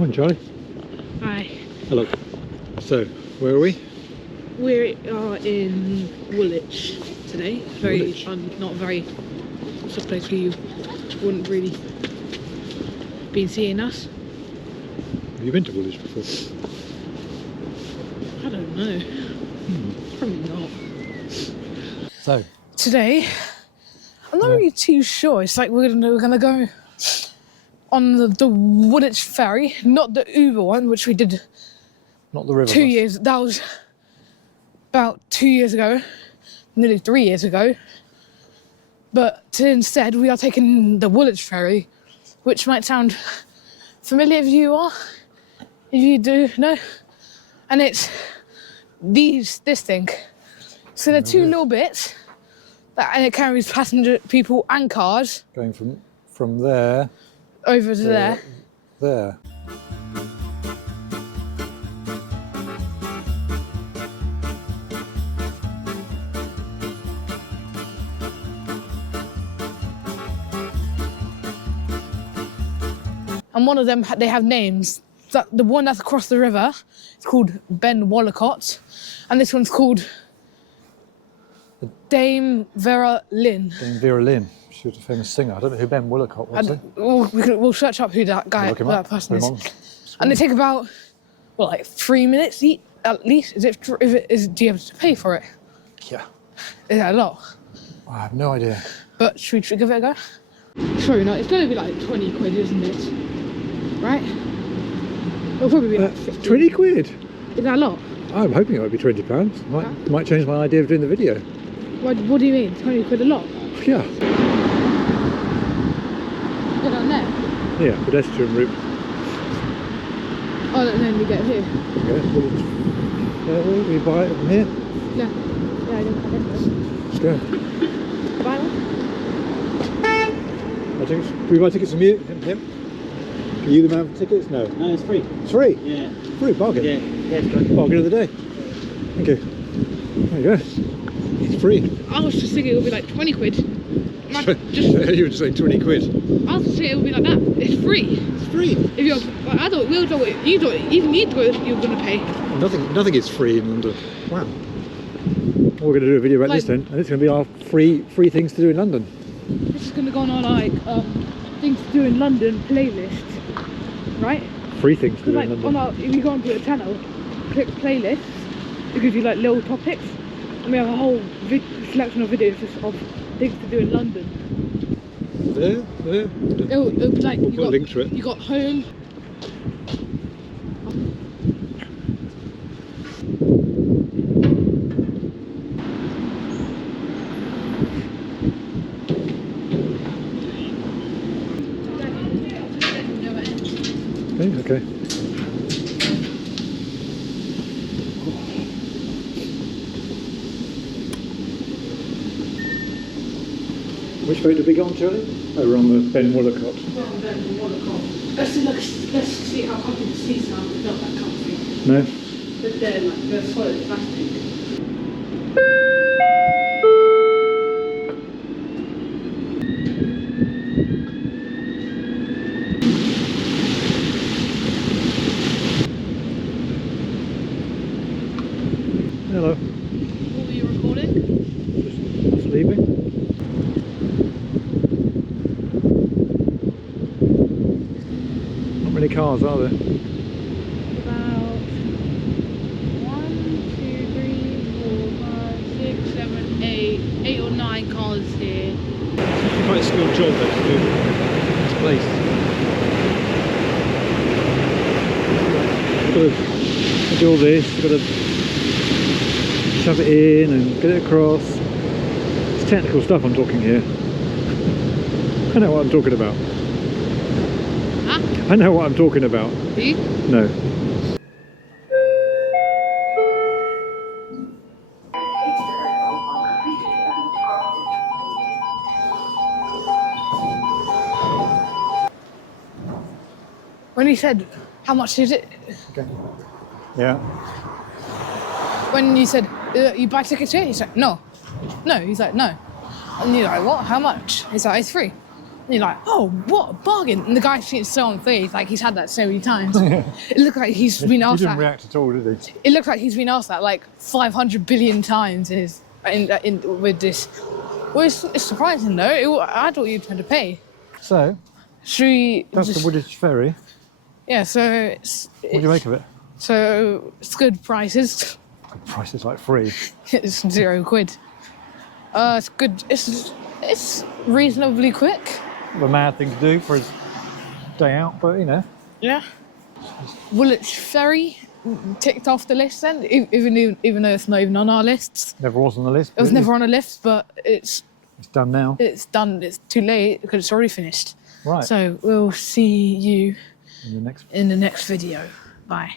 Morning, Charlie. Hi. Hello. So, where are we? We are in Woolwich today. Woolwich? Not very. It's a place where you wouldn't really been seeing us. Have you been to Woolwich before? I don't know. Probably not. So, Today, I'm not really too sure. It's like we're gonna go on the Woolwich Ferry, not the Uber one, which we did not the river 2 bus. years. That was about 2 years ago, nearly 3 years ago. But instead, we are taking the Woolwich Ferry, which might sound familiar if you are. If you do know, and it's this thing. So they're two little bits, and it carries passenger, people, and cars. Going from there Over to there. There. And one of them, they have names. The one that's across the river, it's called Ben Wallicott, and this one's called Dame Vera Lynn. Dame Vera Lynn. She was a famous singer. I don't know who Ben Wallicott was. We'll search up who that person is. And they take about, like 3 minutes at least. Do you have to pay for it? Yeah. Is that a lot? I have no idea. But should we give it a go? Sorry, no, it's going to be like 20 quid, isn't it? Right? It'll probably be like 50. 20 quid? Is that a lot? I'm hoping it might be £20. Might change my idea of doing the video. What do you mean? 20 quid a lot? Yeah. Get on there? Yeah, pedestrian route. Oh, and then we get here. Okay, we buy it from here. Yeah, I don't have it. Let's go. Buy one? We buy tickets from you and him? Are you the man for tickets? No. No, it's free. It's free? Yeah. Free, bargain? Yeah, it's good. Bargain of the day. Thank you. There you go. It's free. I was just thinking it would be like 20 quid. You were just saying 20 quid. I was just saying it would be like that. It's free. It's free. If you're, I thought you thought you were going to pay. Nothing is free in London. Wow. We're going to do a video about this then, and it's going to be our free things to do in London. This is going to go on our things to do in London playlist, right? Free things to do Like in London. if you go onto the channel, click playlist, it gives you like little topics, and we have a whole selection of videos just of things to do in London. There. It'll be like We'll put a link to it. You got home. Okay. Which boat did we go on, Charlie? Oh, we're on the Ben Wallicott. Let's see how comfy the seats are. They're not that comfy. No? But they're like solid plastic. Hello. What were you recording? Just leaving. Not many cars, are there? About 1, 2, 3, 4, 5, 6, 7, 8 or 9 cars here. It's quite a skilled job though to do this place. You've got to do all this, you've got to shove it in and get it across. It's technical stuff I'm talking here. I know what I'm talking about. Huh? I know what I'm talking about. Do you? No. When he said, how much is it? Okay. Yeah. When you said, you buy tickets here? He's like, no. No, he's like, no. And you're like, what? How much? He's like, it's free. And you're like, oh, what a bargain. And the guy seems so unfazed, like he's had that so many times. It looked like he's been He asked didn't that. react at all, did he? It looks like he's been asked that like 500 billion times with this. Well, it's surprising though. I thought you'd tend to pay. So, Should we that's just, the Woolwich Ferry. yeah, so What do you make of it? So it's good prices. The price is like free. It's £0. It's good. It's reasonably quick. The mad thing to do for his day out, but you know. Yeah. Woolwich Ferry ticked off the list then, even though it's not even on our lists. Never was on the list. It was never on a list, but it's done now. It's done. It's too late because it's already finished. Right. So we'll see you In the next in the next video. Bye.